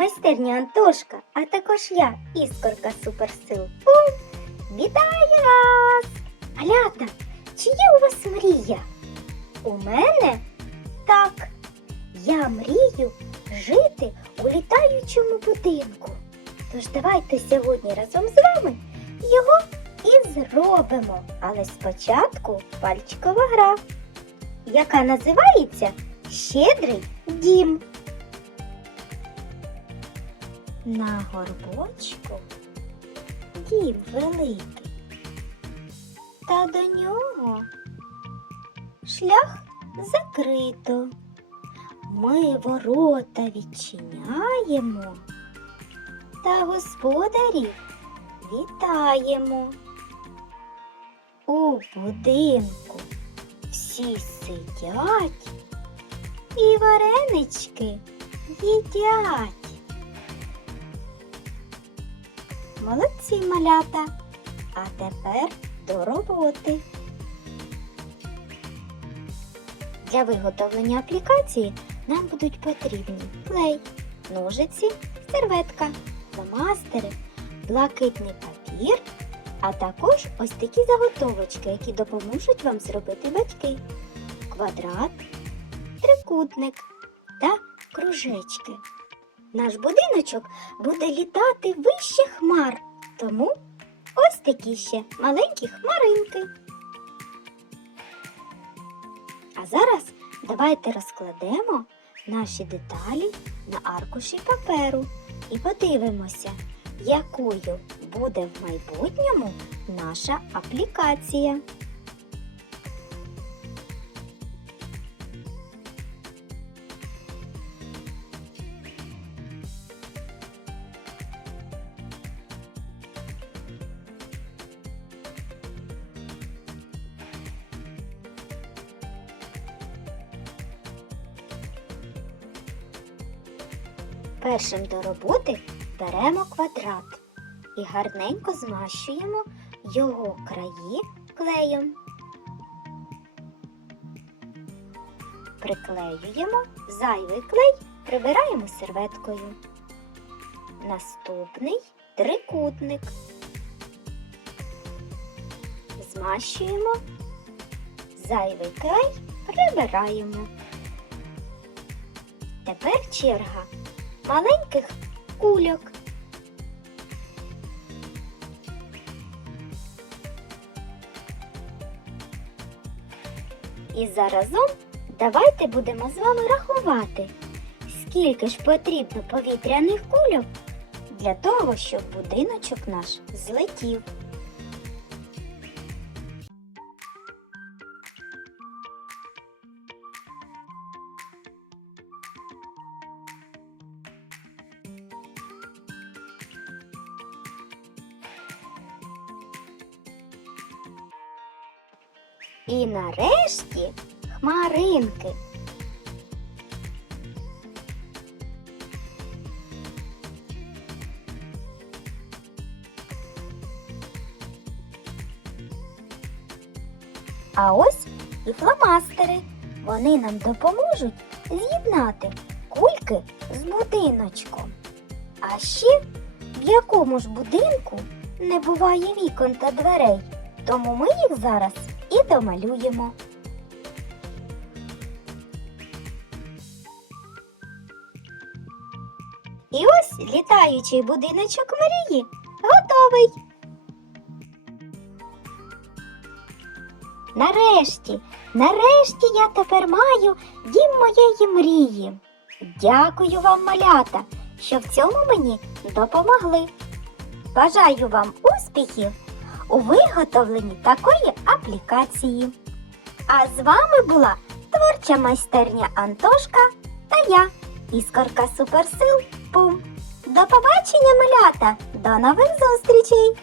майстерня Антошка, а також я, іскорка суперсил. Пум! Вітаю вас! Малята, чи є у вас мрія? У мене так. Я мрію жити у літаючому будинку. Тож давайте сьогодні разом з вами його і зробимо. Але спочатку пальчикова гра, яка називається Щедрий дім. На горбочку дім великий, та до нього шлях закрито. Ми ворота відчиняємо та господарів вітаємо. У будинку всі сидять і варенички їдять. Молодці малята. А тепер до роботи. Для виготовлення аплікації нам будуть потрібні клей, ножиці, серветка, фломастери, блакитний папір, а також ось такі заготовочки, які допоможуть вам зробити батьки. Квадрат, трикутник та кружечки. Наш будиночок буде літати вище хмар, тому ось такі ще маленькі хмаринки. А зараз давайте розкладемо наші деталі на аркуші паперу і подивимося, якою буде в майбутньому наша аплікація. Першим до роботи беремо квадрат і гарненько змащуємо його краї клеєм. Приклеюємо зайвий клей, прибираємо серветкою. Наступний трикутник. Змащуємо зайвий клей, прибираємо. Тепер черга маленьких кульок. І заразом давайте будемо з вами рахувати, скільки ж потрібно повітряних кульок для того, щоб будиночок наш злетів. І нарешті хмаринки. А ось і фломастери. Вони нам допоможуть з'єднати кульки з будиночком. А ще в якому ж будинку не буває вікон та дверей, тому ми їх зараз і домалюємо. І ось літаючий будиночок Марії готовий. Нарешті, нарешті я тепер маю дім моєї мрії. Дякую вам, малята, що в цьому мені допомогли. Бажаю вам успіхів у виготовленні такої аплікації. А з вами була творча майстерня Антошка та я, іскорка суперсил Пум. До побачення, малята! До нових зустрічей!